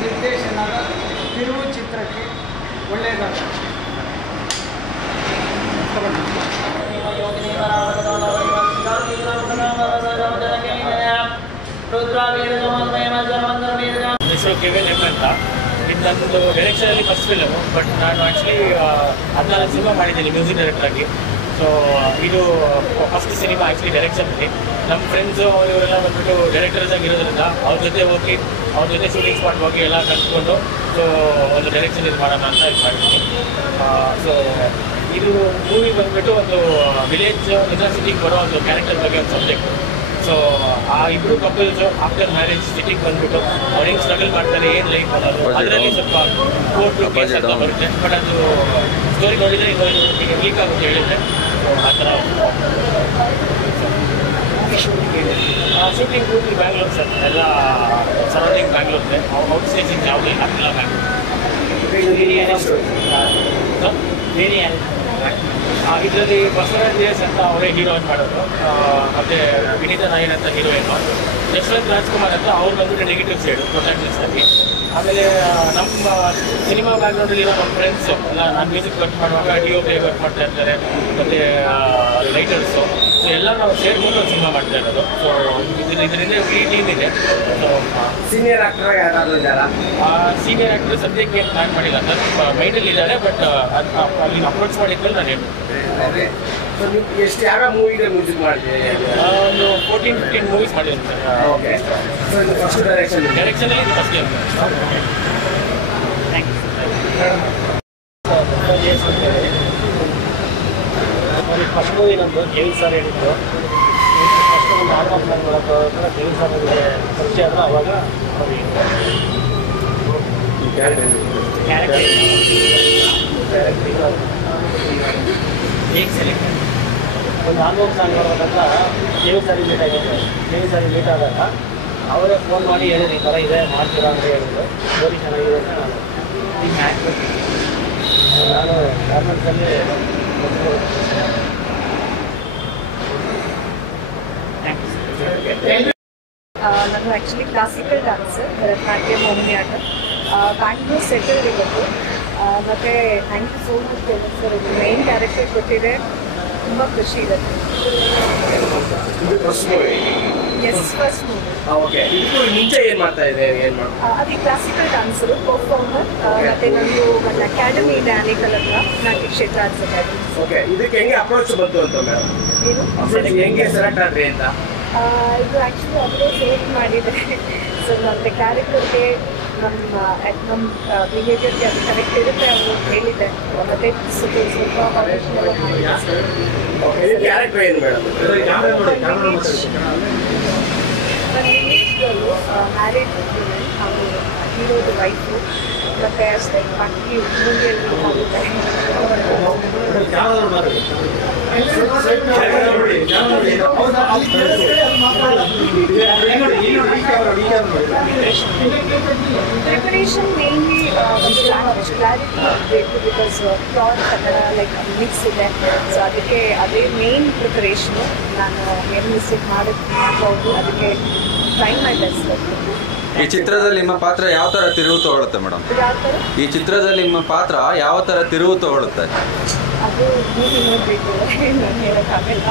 ನಿರ್ದೇಶನದ ತಿರುವು ಚಿತ್ರಕ್ಕೆ ಒಳ್ಳೆಯದಾದ ಹೆಸರು ಕೆವಿನ್ ಎಮ್ ಅಂತ. ಇದು ನಂದು ಡೈರೆಕ್ಷನಲ್ಲಿ ಫಸ್ಟ್ ಫಿಲಮು, ಬಟ್ ನಾನು ಆ್ಯಕ್ಚುಲಿ 14 ಸಿನಿಮಾ ಮಾಡಿದ್ದೀನಿ ಮ್ಯೂಸಿಕ್ ಡೈರೆಕ್ಟರಾಗಿ. ಸೊ ಇದು ಫಸ್ಟ್ ಸಿನಿಮಾ ಆ್ಯಕ್ಚುಲಿ ಡೈರೆಕ್ಷನಲ್ಲಿ. ನಮ್ಮ ಫ್ರೆಂಡ್ಸು ಅವರೆಲ್ಲ ಬಂದ್ಬಿಟ್ಟು ಡೈರೆಕ್ಟರ್ಸ್ ಆಗಿರೋದ್ರಿಂದ ಅವ್ರ ಜೊತೆ ಹೋಗಿ ಅವ್ರ ಜೊತೆ ಶೂಟಿಂಗ್ ಸ್ಪಾಟ್ ಹೋಗಿ ಎಲ್ಲ ಕಲ್ತ್ಕೊಂಡು ಸೊ ಒಂದು ಡೈರೆಕ್ಷನ್ ಇದು ಮಾಡೋಣ ಅಂತ ಇದು ಮಾಡಿದ್ದೀನಿ. ಸೊ ಇದು ಮೂವಿ ಬಂದ್ಬಿಟ್ಟು ಒಂದು ವಿಲೇಜ್ ಸಿಟಿಗೆ ಬರೋ ಒಂದು ಕ್ಯಾರೆಕ್ಟರ್ ಬಗ್ಗೆ ಒಂದು ಸಬ್ಜೆಕ್ಟು. ಸೊ ಆ ಇಬ್ಬರು ಕಪಲ್ಸು ಆಫ್ಟರ್ ಮ್ಯಾರೇಜ್ ಸಿಟಿಗೆ ಬಂದ್ಬಿಟ್ಟು ಅವ್ರು ಹೆಂಗೆ ಸ್ಟ್ರಗಲ್ ಮಾಡ್ತಾರೆ, ಏನು ಲೈಫ್ ಅನ್ನೋದು ಅದರಲ್ಲಿ ಸ್ವಲ್ಪ ಕೋರ್ಟು ಕೇಸ್ ಅಂತ ಬರುತ್ತೆ. ಬಟ್ ಅದು ಸ್ಟೋರಿ ನೋಡಿದರೆ ಇದು ಲೀಕ್ ಆಗುತ್ತೆ ಹೇಳಿದರೆ ಆ ಥರ. ಶೂಟಿಂಗ್ ಪೂರ್ತಿ ಬ್ಯಾಂಗ್ಳೂರ್ ಸರ್, ಎಲ್ಲ ಸರೌಂಡಿಂಗ್ ಬ್ಯಾಂಗ್ಳೂರ್ದೆ. ಔಟ್ ಸ್ಟೇಜಿಂಗ್ ಯಾವುದೇ ಹಾಕಿಲ್ಲ ಬ್ಯಾಂಗ್ಳೂರ್. ಇದರಲ್ಲಿ ಬಸವರಾಜ್ ದೇಸ್ ಅಂತ ಅವರೇ ಹೀರೋಯಿನ್ ಮಾಡೋದು, ಮತ್ತು ವಿನೀತಾ ನಾಯರ್ ಅಂತ ಹೀರೋಯಿನು, ಯಶವಂತ್ ರಾಜ್ಕುಮಾರ್ ಅಂತ ಅವ್ರು ಬಂದ್ಬಿಟ್ಟು ನೆಗೆಟಿವ್ ಸೈಡು ಪ್ರೊಟ್ಯಾಗನಿಸ್ಟ್ ಆಗಿ. ಆಮೇಲೆ ನಮ್ಮ ಸಿನಿಮಾ ಬ್ಯಾಕ್ಗ್ರೌಂಡಲ್ಲಿರೋ ನಮ್ಮ ಫ್ರೆಂಡ್ಸು ಎಲ್ಲ ನಾನು ಮ್ಯೂಸಿಕ್ ವರ್ಕ್ ಮಾಡುವಾಗ DOP ವರ್ಕ್ ಮಾಡ್ತಾ ಇರ್ತಾರೆ, ಮತ್ತು ರೈಟರ್ಸು. ಸೊ ಎಲ್ಲ ನಾವು ಸೇರ್ಕೊಂಡು ಒಂದು ಸಿನಿಮಾ ಮಾಡ್ತಾ ಇರೋದು. ಸೊ ಇದರಿಂದ ಈ ಟೀಮ್ ಇದೆ. ಸೊ ಸೀನಿಯರ್ ಆಕ್ಟರ್ ಯಾರಾದರೂ ಇದ್ದಾರಾ? ಸೀನಿಯರ್ ಆ್ಯಕ್ಟರ್ ಸದ್ಯಕ್ಕೆ ಪ್ಲ್ಯಾನ್ ಮಾಡಿಲ್ಲ ಸರ್, ಮೈಂಡಲ್ಲಿ ಇದ್ದಾರೆ. ಬಟ್ ಅಲ್ಲಿ ಅಪ್ರೋಚ್ ಮಾಡಿದ್ಮೇಲೆ ನಾನು ಹೇಳ್ತೀನಿ. ಎಷ್ಟು ಯಾವ್ಯಾವ ಮೂವಿಗೆ ಮ್ಯೂಸಿಕ್ ಮಾಡಿದ್ದೀವಿ? ಒಂದು 14-15 ಮೂವೀಸ್ ಮಾಡಿದ್ದೀನಿ ಸರ್. ಓಕೆ, ಫಸ್ಟ್ ಡೈರೆಕ್ಷನಲ್ಲಿ ಇದು first time. Thank you. First movie ನಮ್ಮದು ಜೈಲ್ ಸರ್ ಹೇಳಿದ್ದು. ಫಸ್ಟ್ ಒಂದು ಆಲ್ಬಮ್ ಪ್ಲಾನ್ ಮಾಡೋದು ಜೈಲ್ ಸರ್ ಪರಿಚಯ ಆದರೂ ಅವಾಗ ಕ್ಯಾರೆಕ್ಟರ್ ಹೇಗೆ ಸೆಲೆಕ್ಟ್ ಒಂದು ಆಲ್ಬಮ್ ಸಾಂಗ್ ಮಾಡೋದಂತ ಜೈಲ್ ಸರಿ ಮೀಟ್ ಆಗಿದ್ದೆ. ಜೈಲ್ ಸರಿ ಮೀಟ್ ಆದಾಗ ಅವರೇ ಫೋನ್ ಮಾಡಿ ಹೇಳಿದ್ರು ಈ ಥರ ಇದೆ ಮಾಡ್ತೀರಾ ಅಂತ ಹೇಳಿದ್ರು. ಸ್ಟೋರಿ ಚೆನ್ನಾಗಿದೆ ಅಂತ ನಾನು ಗಾರ್ಮೆಂಟ್ಸಲ್ಲಿ ನಾನು actually classical dancer, Bharatanatyam, Mohiniyattam. Bangalore settle ಇವತ್ತು. ಮತ್ತು thank you so much sir. ಇದು ಮೇನ್ ಕ್ಯಾರೆಕ್ಟರ್ ಕೊಟ್ಟಿದೆ, ತುಂಬ ಖುಷಿ ಇರುತ್ತೆ. Yes, first movie. ಮುಂಚೆ ಏನು ಮಾಡ್ತಾ ಇದೆ? ಅದು ಕ್ಲಾಸಿಕಲ್ ಡ್ಯಾನ್ಸರು, ಪರ್ಫಾರ್ಮರ್. ಮತ್ತು ನಂದು ಒಂದು ಅಕಾಡೆಮಿ ಇದೆ ಆನೇಕಲ್ ಹತ್ರ, ನಾಟ್ಯ ಕ್ಷೇತ್ರ ಅಕಾಡೆಮಿ. ಓಕೆ, ಇದಕ್ಕೆ ಹೆಂಗೆ ಅಪ್ರೋಚ್ ಬಂತು ಅಂತ ಮೇಡಮ್? ಏನು ಹೆಂಗೆ ಸೆಲೆಕ್ಟ್ ಆದ್ರಿ ಅಂತ? ಇದು ಆ್ಯಕ್ಚುಲಿ ಅವರೇ ಸೇವ್ ಮಾಡಿದೆ. ಸೊ ಮತ್ತು ಕ್ಯಾರೆಕ್ಟರ್ಗೆ ನಮ್ಮ ಬಿಹೇವಿಯರ್ಗೆ ಅದು ಕರೆಕ್ಟ್ ಇರುತ್ತೆ ಅವರು ಹೇಳಿದೆ. ಮತ್ತು ಸ್ವಲ್ಪ ಕ್ಯಾರೆಕ್ಟರ್ ಏನು ಮೇಡಮ್? ಮ್ಯಾರೇಜ್ ಹಾಗೂ ಹೀರೋದು ವೈಫು, ಮತ್ತು ಅಷ್ಟೇ ಬಾಕಿ ಮೂವಿಯಲ್ಲಿ ಆಗುತ್ತೆ. Preparation mainly ಒಂದು ಲ್ಯಾಂಗ್ವೇಜ್ ಕ್ಲಾರಿಟಿ ಬೇಕು, because plot Kannada like mix ಇದೆ. ಸೊ ಅದಕ್ಕೆ ಅದೇ ಮೇನ್ ಪ್ರಿಪರೇಷನು. ನಾನು ಏನು ಮಿಸ್ಟೇಕ್ ಮಾಡಬಹುದು, ಅದಕ್ಕೆ ಟ್ರೈ ಮೈ ಬೆಸ್ಟ್. ಈ ಚಿತ್ರದಲ್ಲಿ ನಿಮ್ಮ ಪಾತ್ರ ಯಾವ ಥರ ತಿರುವು ತಗೊಳುತ್ತೆ ಮೇಡಮ್? ಯಾವ ಥರ? ಈ ಚಿತ್ರದಲ್ಲಿ ನಿಮ್ಮ ಪಾತ್ರ ಯಾವ ಥರ ತಿರುವು ತಗೊಳುತ್ತೆ? ಅದು ಮೂವಿ ನೋಡಬೇಕು, ನಾನು ಹೇಳೋಕ್ಕಾಗಲ್ಲ.